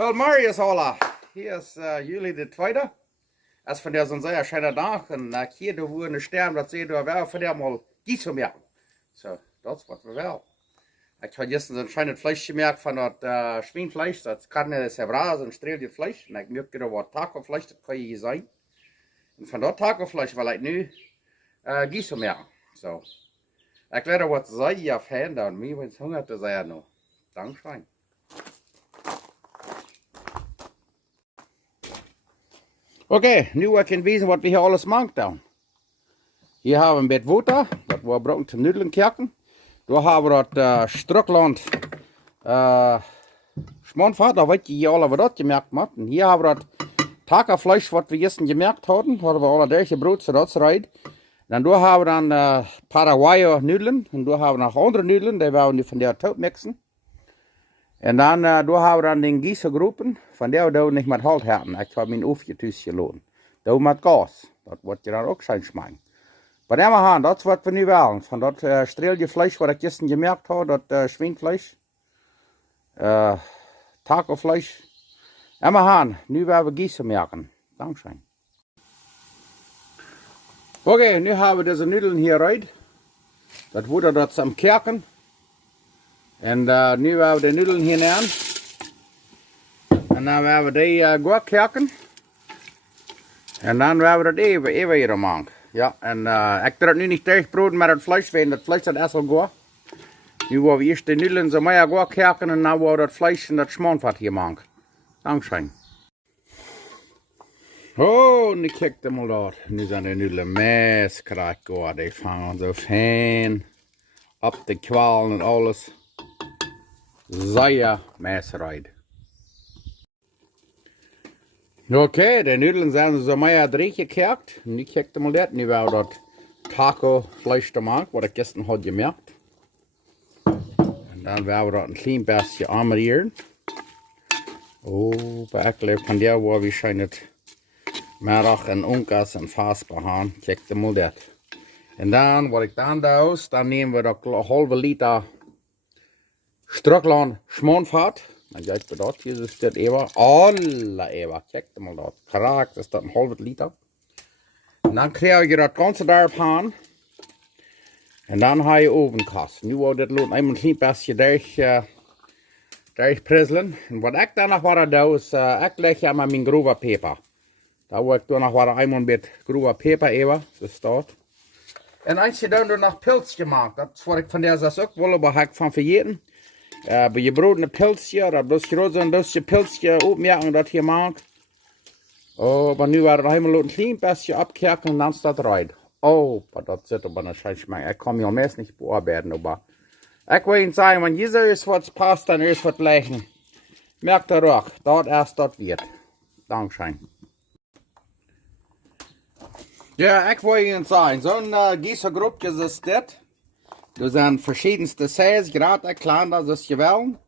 Well, Marius alle, hier ist Juli de Tweede. Es von der so ein sehr schöner Tag und hier da wo eine Stern, das seht ihr, wer von der mal guiso merken. So, das was wir wollen. Ich habe gestern so ein schönes Fleisch gemerkt von das Schwienfleisch, das Carne de Sevra, so ein streeliges Fleisch. Und ich merke da was Taco-Fleisch, das kann hier sein. Und von dort Taco-Fleisch will ich nu guiso merken. So, ich werde was sagen, ja, Fan da und mir, wenn es hungert, das sei ja noch. Dankeschön. Okay, nu wil ik wijzen wat we hier alles maken dan. Hier hebben we een beetje water, dat we gebruiken zum Nudeln koken. Daar hebben we dat Schtrucklaunt schmauntfat, dat weet je hier alle wat dat gemerkt hebben. En hier hebben we dat Takerfleisch wat we gestern gemerkt hadden. Hadden we alle durchgebroed, zodat het rijdt. En daar hebben we dan Paraguayer Nudeln. En daar hebben we nog andere Nudeln, die we nu van der Taub mixen. En dan daar hebben we dan den guiso groepen, van der we niet met halt hebben. Ik heb mijn oefje tussen gelopen. Daar met gas, dat wordt je dan ook zijn schmecken. Maar dan gaan, dat is wat we nu willen. Van dat streelje vlees wat ik gisteren gemerkt heb, dat schweenfleisch, taco-vlees. En we gaan, nu willen we guiso merken. Dankzij. Oké, nu hebben we deze nudeln hier uit. Dat wordt dat am kerken. En nu willen we de nudeln hier nemen. En dan willen we die goed kerken. En dan willen we dat even hier maken. Ja, en ik doe het nu niet tegenbroeden met het vlees, want het vlees is echt al goed. Nu willen we eerst de nudeln zo meer goed kerken en dan willen we dat vlees en dat schmauntfat hier maken. Dankzij. Oh, nu kijk maar daar. Nu zijn de nudeln meskraak goed. Die vangen zo fijn op de kwalen en alles. Zeer mesrijd. Oké, de nudeln zijn zo meer drie gekerkt. Nu kijk maar dat. Nu willen we dat taco vlees te maken, wat ik gisteren had gemerkt. En dan willen we dat een klein beetje armerieren. Oh, bij van der waar we zijn het middag en onkas en vastbaar gaan. Kijk maar dat. En dan, wat ik dan doe, dan nemen we dat halve liter Schtrucklaunt schmauntfat. Dan kijk je dat, hier is dit even, alle even, kijk maar dat, kraak, is dat een halve liter. En dan krijg je dat ganze daarop aan. En dan ga je ovenkast. Nu wordt dit loon een klein beetje durchprizzelen. En wat ik dan nog wat doe, is, ik leg ja met mijn grove peper. Daar wil ik dan nog wat een beetje grove peper even, zo staat. En als je dan nog pilsje maakt, dat is wat ik van deze ook wil, maar ik van vergeten. Bij je brood een pilsje, dat is groot zo'n dusje pilsje opmerken dat je maakt. Oh, maar nu waren we helemaal een klein beetje opkerken en dan staat het eruit. Oh, maar dat zit op een schijnsmaak. Ik kan je meest niet bearbeiten, maar ik wil je zeggen, wanneer je is wat past, dan is wat leggen. Merk dat ook, dat erst dat wird. Dankzij. Ja, ik wil je zeggen, zo'n guiso groepje is dit. Er sind verschiedenste Size, gerade kleiner, das je wel.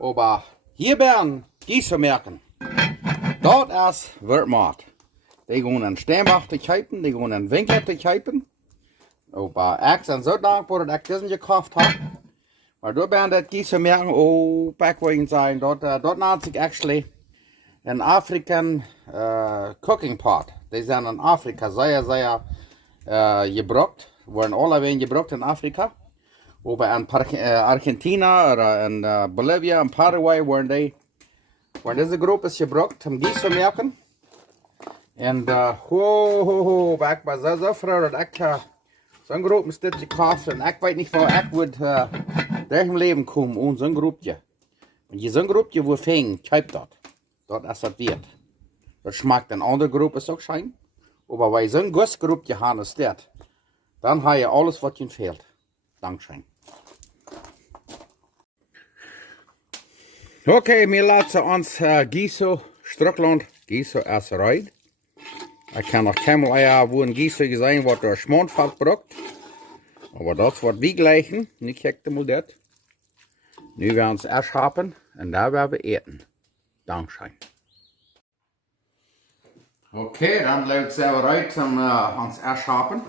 Aber hier werden guiso merken. Dort ist wird macht. Die gehen an Steinbach te kijken, die gehen an Winkel te kijken. Aber ich bin so dankbar, dass ich diesen gekauft habe. Maar dort werden das guiso merken, oh, back wil je zeggen, dort nennt sich actually an African cooking pot. Die sind in Afrika sehr gebraucht. Worden alle wegen gebraucht in Afrika. Aber in Argentina oder in Bolivia und Paraguay werden diese Gruppe gebraucht, um guiso merken. Und ich war so froh, dass ich so eine Gruppe ist gekauft und ich weiß nicht, wo ich würde durch im Leben kommen ohne so eine Gruppe. Und die so eine Gruppe, wo fängt, kauft dort. Dort ist das wird. Das schmeckt in andere Gruppen auch schein. Aber weil so eine Gussgruppe haben ist das. Dan ga je alles wat je fehlt. Dankzij. Oké, wir laten ons guiso, Schtrucklaunt guiso erst rein. Ik kan nog keinmal wo een guiso gezien wordt door schmauntfat gebruikt. Aber das wordt wie gleichen. Nu kijk de mal dat. Nu werden we ons erst haben en daar werden we eten. Dankzij. Oké, dan loopt ze weer uit om ons erst haben.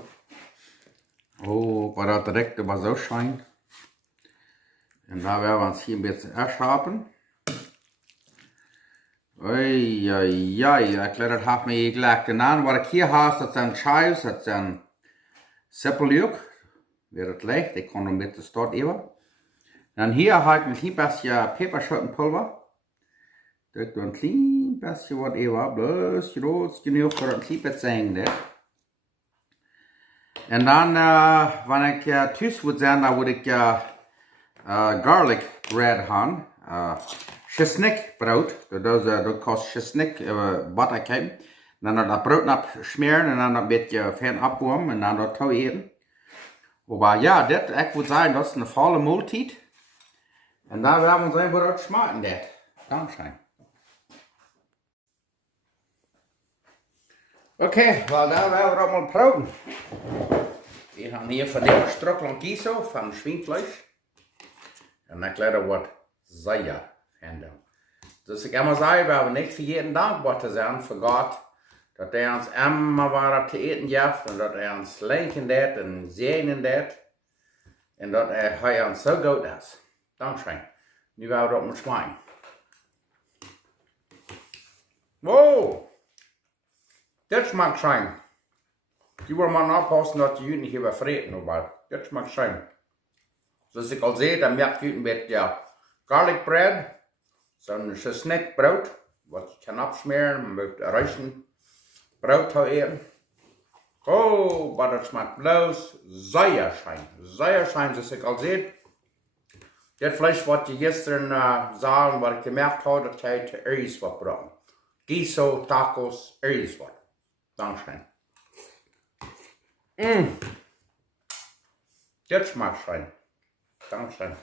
Oh, war das direkt über so schein. Und da werden wir uns hier ein bisschen erschapen. Oei, oei, oei, ik laat het half me gelijk gedaan. Wat ik hier heb, dat zijn chives, dat zijn seppeljuk. Weer het licht, ik kon hem met de start even. Dan hier heb ik een klein beetje peperschottenpulver. Dat doe een klein beetje wat even, bloos groot genoeg voor een klein beetje zijn dit. En dan, wanneer ik thuis moet zijn, dan moet ik garlic bread gaan. Chesnickbrood, dat kost chesnick butter krijgen. Dan dat brood op smeren en dan een beetje fan opwarmen en dan dat toe eten. Maar ja, dit, ik moet zeggen, dat is een volle maaltijd. En daar werden we eens even wat smaken dit. Dankzij. Oké, wel daar werden we allemaal proeven. We gaan hier van de Schtrucklaunt guiso van Schwienfleisch. En ik laat er wat zeggen. Dus ik moet zeggen, we hebben niet voor jeden dankbaar te zijn voor God. Dat hij ons immer wat te eten geeft. En dat hij ons lenken deed en zegenen deed. En dat hij ons zo goed is. Dankzij. Nu gaan we dat maar smaken. Wow! Dit smaakt schijn. Je moet maar oppassen dat je niet hier vreten. Maar dit smaakt schijn. Zoals ik al zei, dan merk je een beetje garlic bread. Zo'n snackbrood. Wat je kan opsmeren met rijsten. Brood te eten. Oh, maar dat smaakt bloos. Zeer schijn. Zeer schijn, zoals ik al zei. Dit vlees wat je gisteren zag, wat ik gemerkt had, dat hij te ergens wat bracht. Guiso, tacos, ergens wat. Dankzij. Dit smaakt schijn. Dankzij.